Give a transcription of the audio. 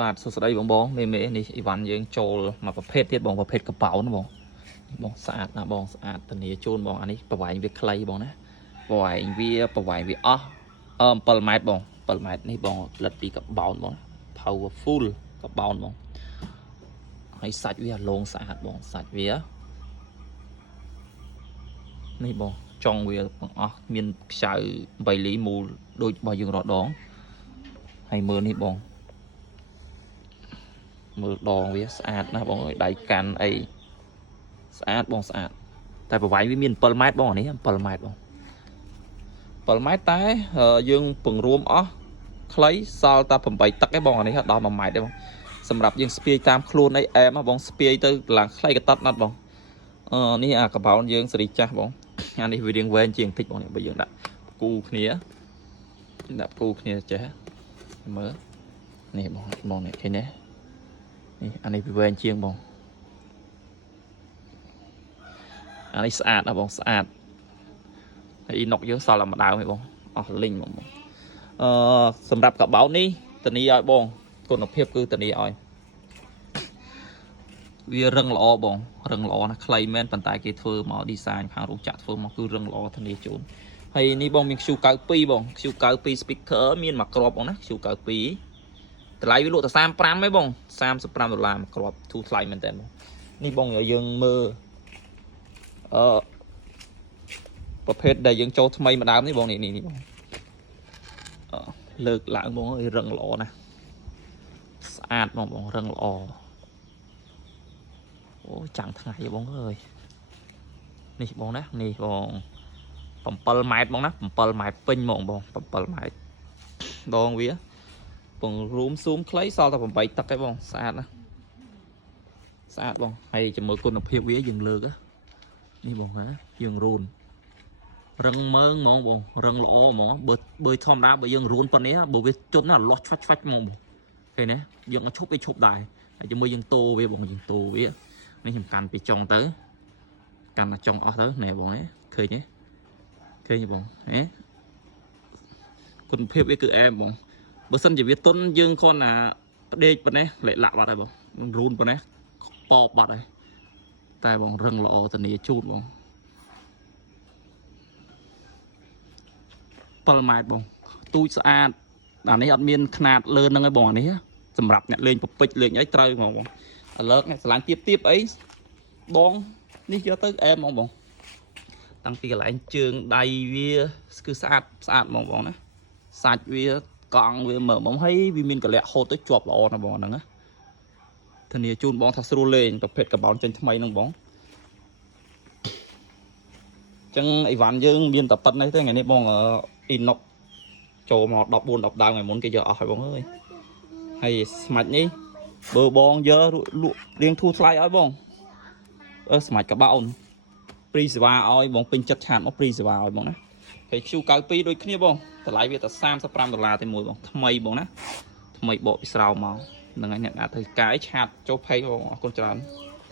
បាទសួស្តីបងមេនេះអ៊ីវ៉ាន់យើងចូលមកប្រភេទទៀតបងប្រភេទកប៉ោណាបងស្អាតណាបងស្អាតធានាជូនបងអានេះប្រវែងវាខ្លីបងណាប្រវែងវាអស់7ម៉ែត្របង7ម៉ែត្រនេះបងផលិតពីកប៉ោនបង powerful កប៉ោនបងហើយសាច់វាលោងស្អាតបងសាច់វានេះបងចង់វាទាំងអស់មានខ្ចៅ3លីមូលដូចរបស់យើងរត់ដងហើយមើលនេះបងមើលដងវាស្អាតណាស់បងអើយដៃកាន់អីស្អាតបងស្អាតតែប្រវែងវាមាន7ម៉ែត្របងអានេះ7ម៉ែត្របង7ម៉ែត្រតែយើងពង្រួមអស់ខ្លីសល់តែ8ទឹកឯងបងអានេះដល់1ម៉ែត្រទេបងសម្រាប់យើងស្ពាយតាមខ្លួនអីអែមបងស្ពាយទៅឡើងខ្លីកតត់ណាត់បងនេះអាកបោនយើងសេរីចាស់បងអានេះវារៀងវែងជាងតិចបងបើយើងដាក់គូគ្នាចេះមើលនេះបងនេះឃើញទេនេះអានេះវាវែងជាងបងអានេះស្អាតណាបងស្អាតហើយណុកយើងសល់តែម្ដងឯងបងអស់លីងបងសម្រាប់កបោតនេះធានាឲ្យបងគុណភាពគឺធានាឲ្យវារឹងល្អបងរឹងល្អណាស់ខ្លីមែនប៉ុន្តែគេធ្វើមក design ខាងរោងចក្រធ្វើមកគឺរឹងល្អធានាជូនហើយនេះបងមាន Q92 បង Q92 speaker មានមួយគ្រាប់បងណា Q92 តម្លៃវាលក់តែ35ឯងបង$35មួយគ្រាប់ធូរថ្លៃមែនតើបងនេះបងយើងមើលប្រភេទដែលយើងចូលថ្មីម្ដងនេះបងនេះបងលើកឡើងបងអើយរឹងល្អណាស់ស្អាតបងរឹងល្អអូចាំងថ្ងៃបងអើយនេះបងណានេះបង7ម៉ែត្របងណា7ម៉ែត្រពេញហ្មងបង7ម៉ែត្រដងវាពងរួមស៊ូមខ្លីសល់តែ8ទឹកឯងបងស្អាតណាស្អាតបងហើយជាមួយគុណភាពវាយើងលើកនេះបងណាយើងរូនរឹងមើងហ្មងបងរឹងល្អហ្មងបើធម្មតាបើយើងរូនប៉ុណ្នេះបើវាជន់ណាលាស់ឆ្វាច់ហ្មងបងឃើញទេយើងឲ្យឈប់វាឈប់ដែរហើយជាមួយយើងតូវាបងយើងតូវានេះខ្ញុំកាន់ពីចុងទៅកាន់តែចុងអស់ទៅណែបងឃើញទេបងគុណភាពវាគឺអែមបងបើសិនជាវាទុនយើងគ្រាន់តែផ្ដេកប៉ុណ្ណេះលេលាក់បាត់ហើយបងរូនប៉ុណ្ណេះប៉បាត់ហើយតែបងរឹងល្អធានាជូនបង7ម៉ែត្របងទូចស្អាតអានេះអត់មានຂະຫນាតលើនឹងឯងបងអានេះសម្រាប់អ្នកលេងពពេចលេងអីត្រូវហ្មងបងឥឡូវនេះស្រឡាញ់ទៀបអីបងនេះយកទៅអែមបងតាំងពីកន្លែងជើងដៃវាគឺស្អាតហ្មងបងណាសាច់វាកង់វាមើលហ្មងហើយវាមានកលៈហូតទៅជាប់ល្អណាបងហ្នឹងណាធានាជូនបងថាស្រួលលេងប្រភេទកបោនចេញថ្មីហ្នឹងបងអញ្ចឹងអីវ៉ាន់យើងមានតែប៉ុណ្្នេះទេថ្ងៃនេះបងអ៊ីណុកចូលមក14 10ដើមថ្ងៃមុនគេយកអស់ហើយបងអើយហើយស្មាច់នេះបើបងយកលក់រៀងធូរថ្លៃឲ្យបងស្មាច់កបោនព្រីសេវាឲ្យបងពេញចិត្តឆាតមកព្រីសេវាឲ្យបងណាហើយ Q92 ដូចគ្នាបងតម្លៃវាតែ$35តែមួយបងថ្មីបងណាថ្មីបកពីស្រោមមកហ្នឹងហើយអ្នកអាចធ្វើការឆាតចូលផេកបងអរគុណច្រើន